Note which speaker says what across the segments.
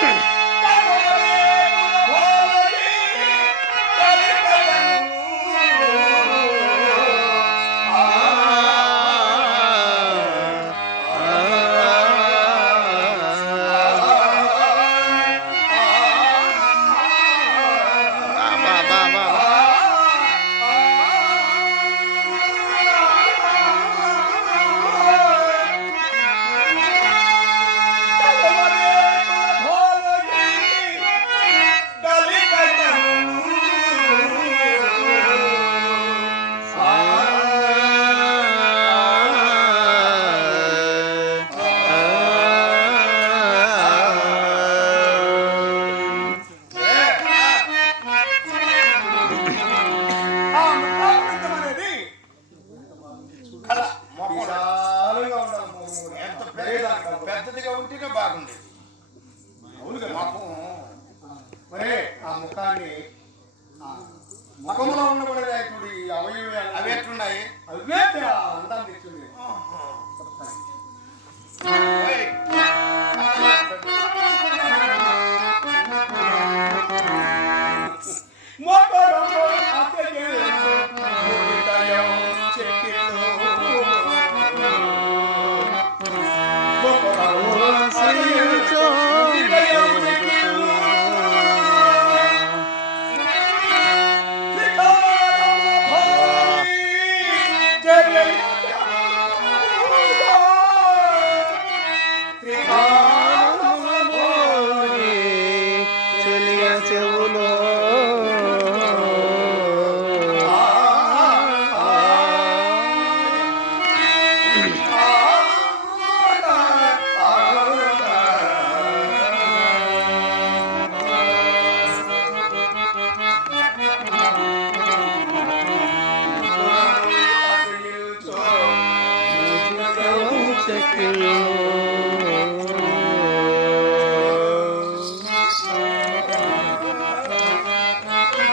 Speaker 1: Thank
Speaker 2: you.
Speaker 1: మరే ఆ ముఖాన్ని ముఖంలో ఉండబడే ఇప్పుడు ఈ అవయవాలు
Speaker 2: అవి ఎట్లున్నాయి?
Speaker 1: అవే అందాన్ని తెచ్చింది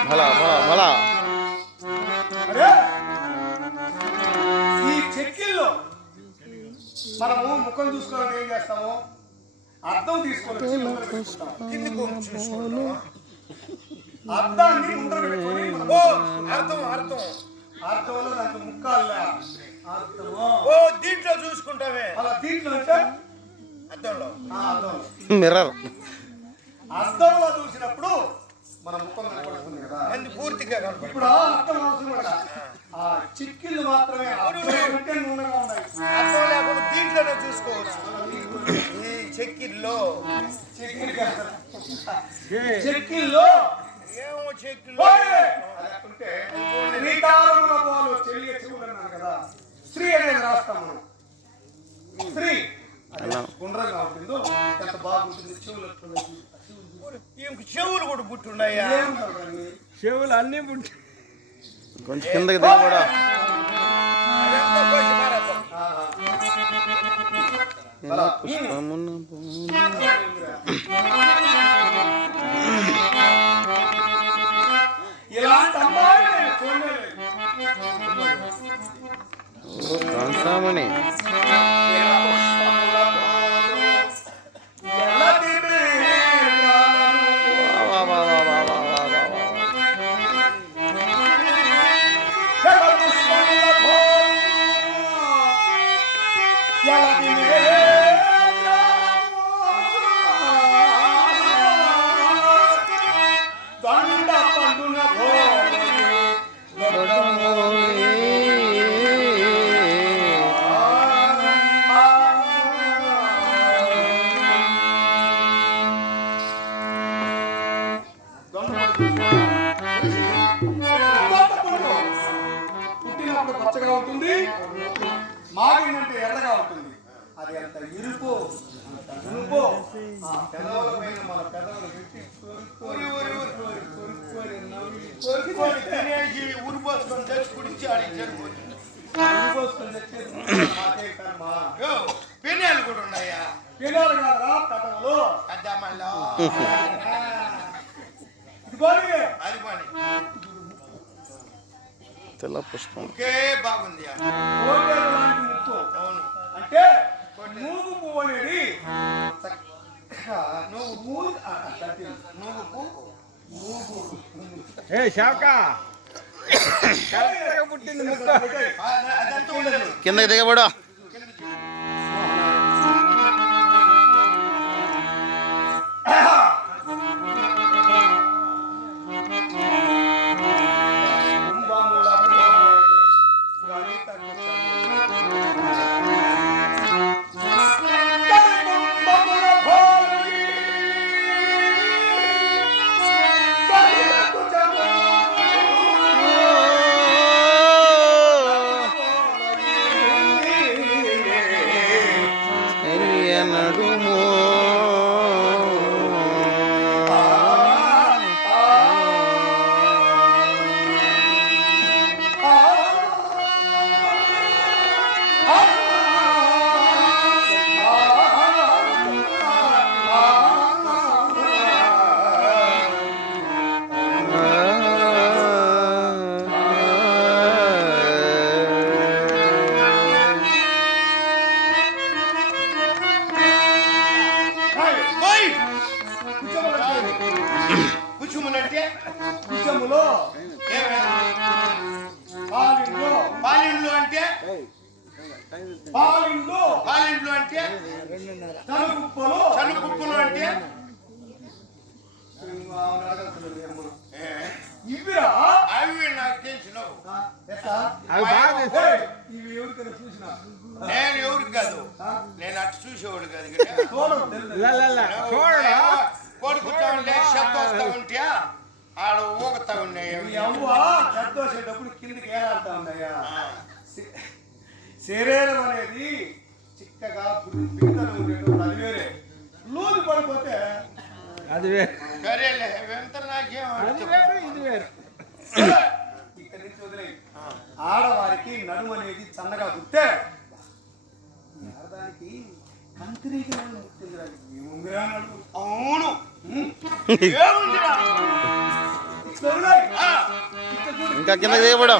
Speaker 3: భలా భలా భలా
Speaker 1: ఈ చెక్కిల్లో మనము ముఖం చూసుకోవడం ఏం చేస్తాము? అర్థం తీసుకోవాలి
Speaker 2: అర్థం అర్థం. అర్థం
Speaker 1: వల్ల దాంట్లో
Speaker 3: మిర్రర్.
Speaker 1: అర్థంలో చూసినప్పుడు మన ముఖం కనపడుతుంది కదా.
Speaker 2: పూర్తిగా
Speaker 1: ఇప్పుడు అర్థం అవసరం కదా ఆ చిక్కిళ్ళు మాత్రమే నూనెగా ఉన్నాయి.
Speaker 2: అర్థం లేకుండా దీంట్లోనే చూసుకోవచ్చు. ఈ చెక్కిల్లో
Speaker 1: చెక్కిల్లో
Speaker 2: ఏమో చెక్కిల్లో
Speaker 1: చెల్లి కదా. స్త్రీ అనేది రాస్తాం మనం. ఈమెకు చెవులు
Speaker 2: కూడా పుట్టున్నాయా
Speaker 4: చెవులు అన్నీ పుట్టి
Speaker 3: కొంచెం కిందకి దిగు కూడా
Speaker 1: కాంతామణి పుట్టినప్పుడు పచ్చగా ఉంటుంది మాగిందంటే ఎర్రగా ఉంటుంది అది అంత ఇరుపు ఇరుపు పెదవుల పైన మన పెదవులు పెట్టి
Speaker 2: పెనాలు కూడా ఉన్నాయా
Speaker 1: పెనాలు కదా పెదవులు
Speaker 2: పెద్దమ్మలో
Speaker 3: తెల్ల పుష్పం.
Speaker 2: ఒకే బాగుంది అవును.
Speaker 1: అంటే నూగు
Speaker 4: ఏ
Speaker 3: కింద దిగబడు.
Speaker 2: Ah!
Speaker 1: పాలిండ్లో.
Speaker 2: పాలిండ్లు అంటే?
Speaker 1: తలుపులో
Speaker 2: చనుకుప్పులు అంటే?
Speaker 1: ఇవిరా
Speaker 2: అవి నాకు తెలిసినవు. నేను ఎవరికి కాదు. నేను అటు చూసేవాడు కాదు కదా?
Speaker 1: చూడడం తెలియదు.
Speaker 4: లా, లా, లా. చూడరా?
Speaker 2: కొడుకుతా ఉంటే శబ్ద వస్తా ఉంటే ఆడ ఊగుతా ఉన్నాయి
Speaker 1: కిందికి ఏలాడుతా ఉన్నాయా శరీరం అనేది చిక్కగా అది వేరే. లూలు పడిపోతే
Speaker 4: అది వేరు.
Speaker 2: సరేలే వెంత నాకేం
Speaker 4: అది వేరు ఇది వేరు.
Speaker 1: ఇక్కడి నుంచి వదిలేయి. ఆడవారికి నడుము అనేది సన్నగా పుట్టే ఆడదానికి నడుము.
Speaker 2: అవును.
Speaker 3: ఇంకా కింద చేయబడం